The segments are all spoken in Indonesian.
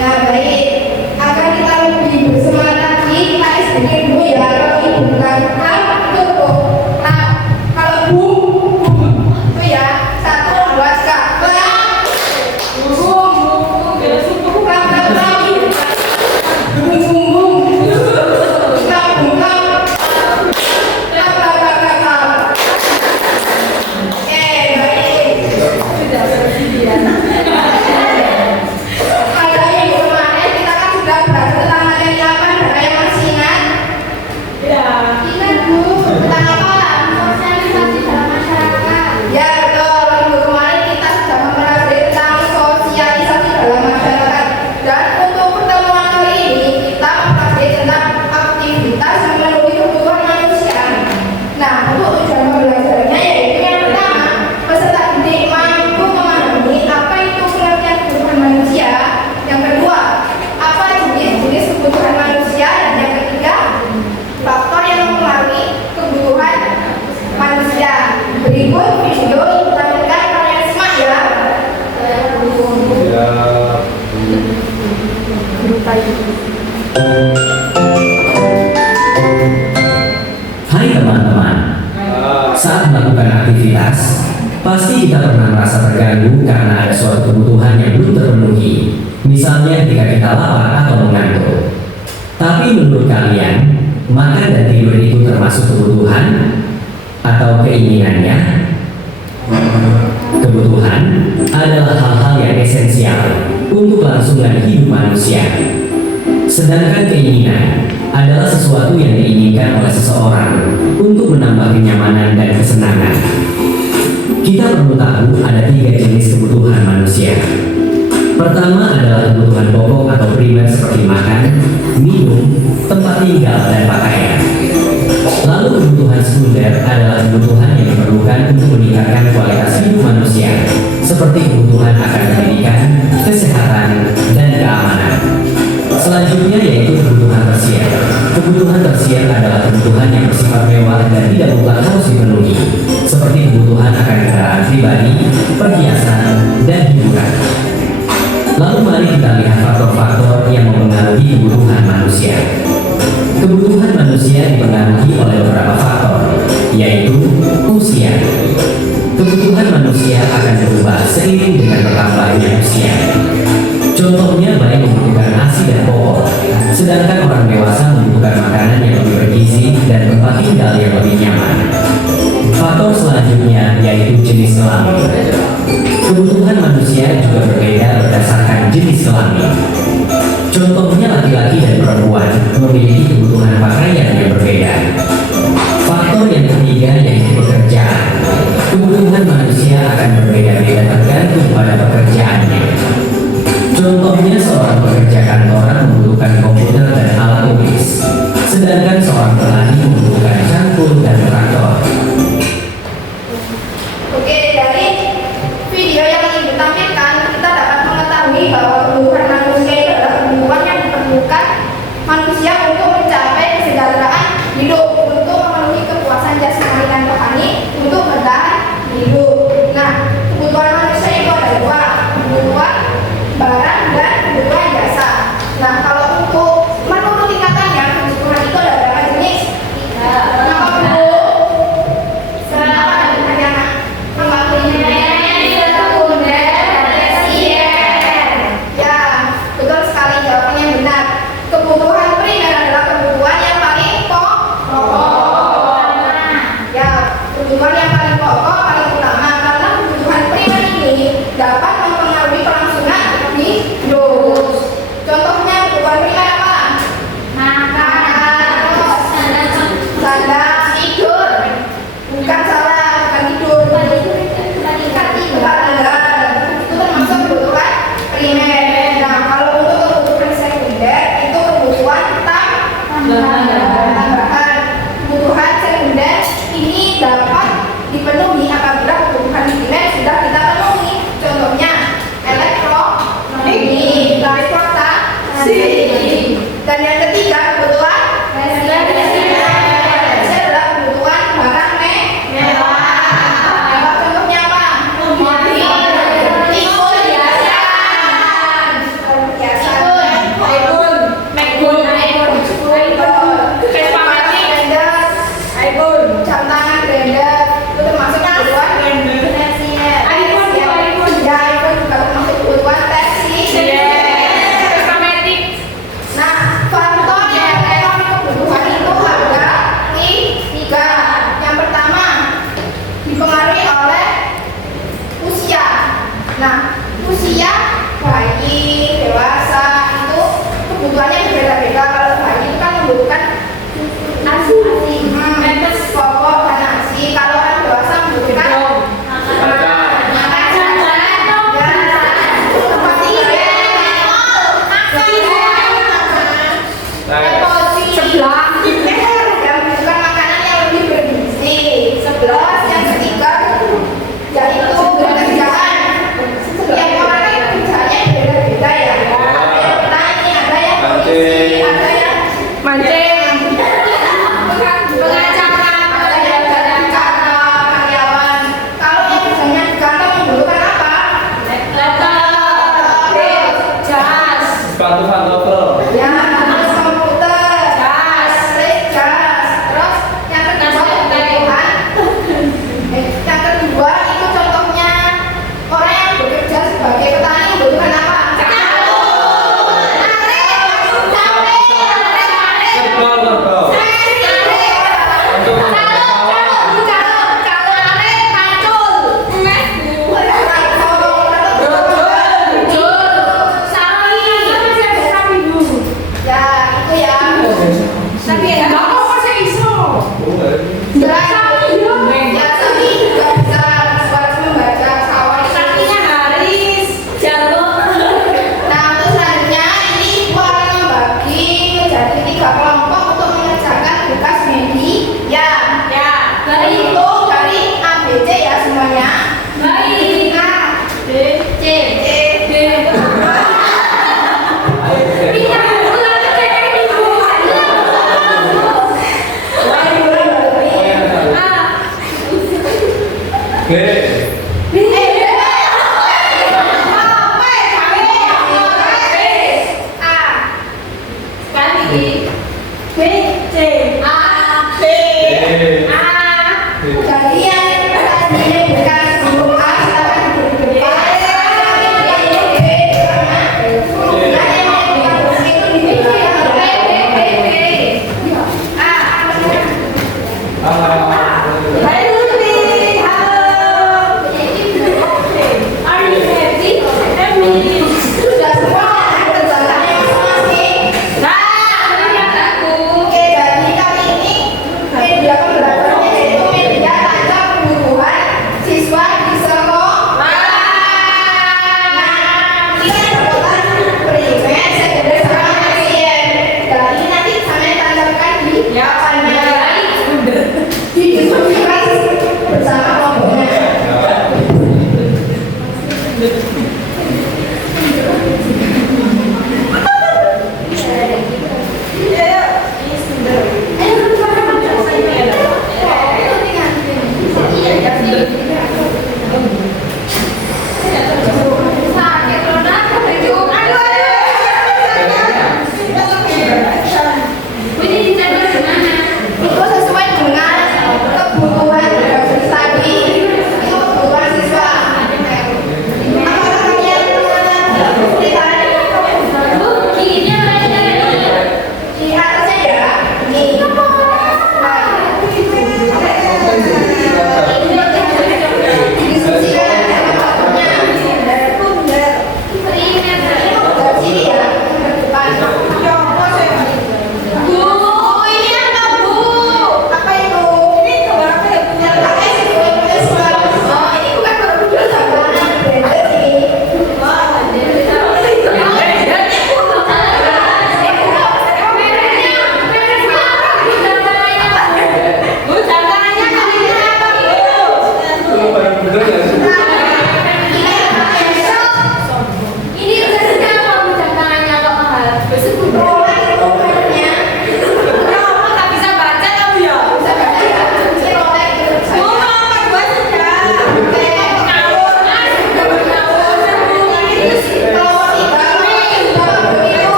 Ya baik, agar kita lebih bersemangat lagi, kita SBK dulu ya. Kalau ibu bilang tap, itu tap. Kalau bu, itu ya 1, 2, 3, clap. Bum, clap, clap, clap. Bum, bum, bum. Clap, bum, clap. Clap, clap, clap, clap, clap. Oke, baik. Sudah bersedia. Pada minggu kemarin kita kan sudah belajar tentang materi apa, ada yang masih ingat? Ya. Ingat Bu, tentang apa? Sosialisasi dalam masyarakat. Ya betul, minggu kemarin kita sudah mempelajari tentang sosialisasi dalam masyarakat. Dan untuk pertemuan kali ini kita mempelajari tentang aktivitas yang memenuhi kebutuhan manusia. Nah, untuk tujuan pembelajarannya yaitu yang pertama, peserta didik mampu memahami apa itu pengertian kebutuhan manusia. Yang kedua, apa jenis-jenis kebutuhan manusia, dan yang ketiga, faktor yang mempengaruhi kebutuhan manusia. Berikut video ditampilkan, kalian simak ya. Hai teman-teman, saat melakukan aktivitas, pasti kita pernah merasa terganggu karena ada suatu kebutuhan yang belum terpenuhi. Misalnya ketika kita lapar atau mengantuk. Tapi menurut kalian, makan dan tidur itu termasuk kebutuhan atau keinginannya? Kebutuhan adalah hal-hal yang esensial untuk kelangsungan hidup manusia. Sedangkan keinginan adalah sesuatu yang diinginkan oleh seseorang untuk menambah kenyamanan dan kesenangan. Kita perlu tahu ada 3 jenis kebutuhan manusia. Pertama adalah kebutuhan pokok atau primer seperti makan, minum, tempat tinggal, dan pakaian. Lalu kebutuhan sekunder adalah kebutuhan yang diperlukan untuk meningkatkan kualitas hidup manusia, seperti kebutuhan akan pendidikan, kesehatan, dan keamanan. Selanjutnya yaitu kebutuhan tersier. Kebutuhan tersier adalah kebutuhan yang bersifat mewah dan tidak mutlak harus dipenuhi, seperti kebutuhan akan kendaraan pribadi, perhiasan, dan hiburan. Lalu mari kita lihat faktor-faktor yang mempengaruhi kebutuhan manusia. Kebutuhan manusia dipengaruhi oleh beberapa faktor, yaitu usia. Kebutuhan manusia akan berubah seiring dengan bertambahnya usia. Contohnya baik membutuhkan nasi dan pokok, sedangkan orang dewasa membutuhkan makanan yang lebih bergizi dan tempat tinggal yang lebih nyaman. Faktor selanjutnya yaitu jenis kelamin. Kebutuhan manusia juga berbeda berdasarkan jenis kelamin. Contohnya laki-laki dan perempuan memiliki kebutuhan pakaian yang berbeda. Faktor yang ketiga yaitu pekerjaan. Kebutuhan manusia akan berbeda-beda tergantung pada pekerjaannya. Contohnya seorang pekerja kantoran membutuhkan komputer dan alat tulis, sedangkan seorang petani membutuhkan cangkul dan traktor. Oke, dari video yang ingin ditampilkan, kita dapat mengetahui bahwa kebutuhan manusia itu adalah kebutuhan yang diperlukan manusia untuk mencapai kesejahteraan hidup, untuk memenuhi kepuasan jasmani dan rohani, untuk bertahan hidup. Nah, kebutuhan manusia itu ada 2, kebutuhan barang dan kebutuhan jasa. Nah, kalau untuk menurut tingkatannya, kebutuhan itu ada berapa jenis? 3. Kebutuhan primer sepatu pantofel. Ya, terus komputer, gas, terus yang kedua kebutuhan. Yang kedua itu contohnya orang yang bekerja sebagai petani membutuhkan apa? Kerbau.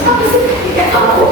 Apa sih? Kayak aku.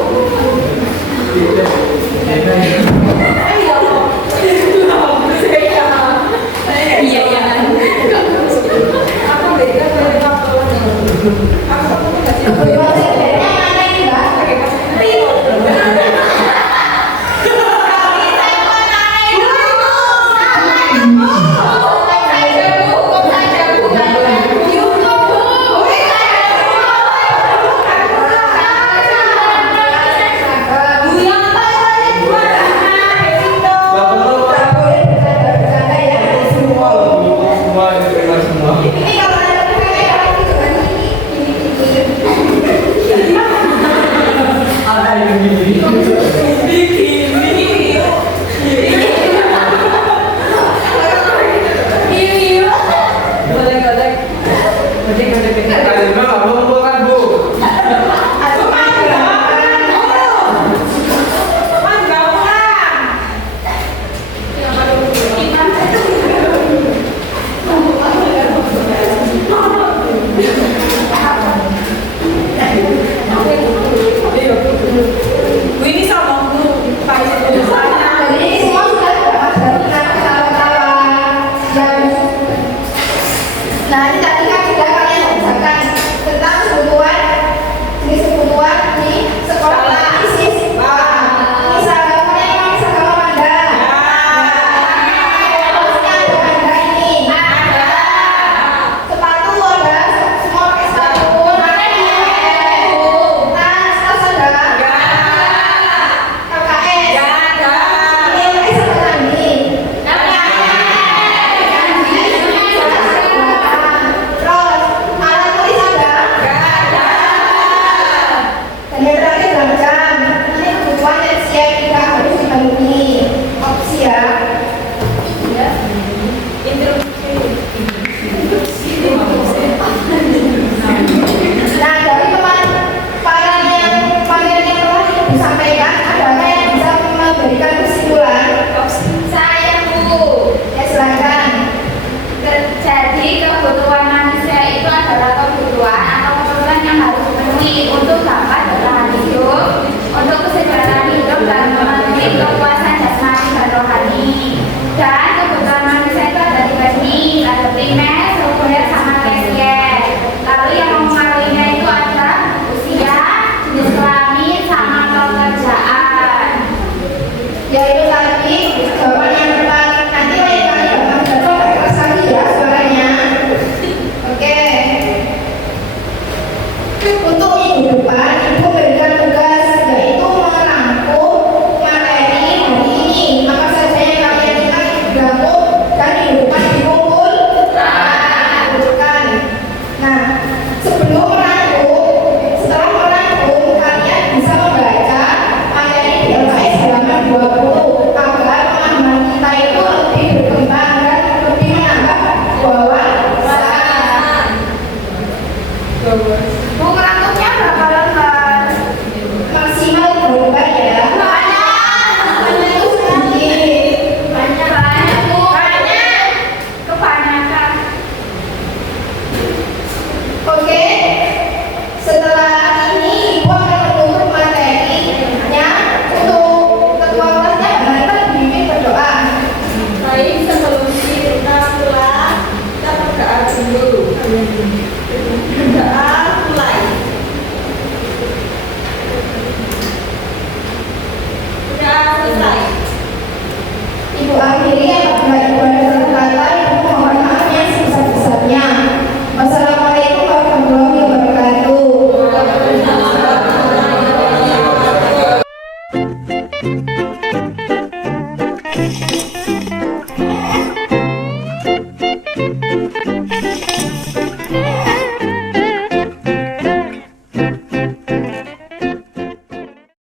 Ibu akhiri apabila ibu ada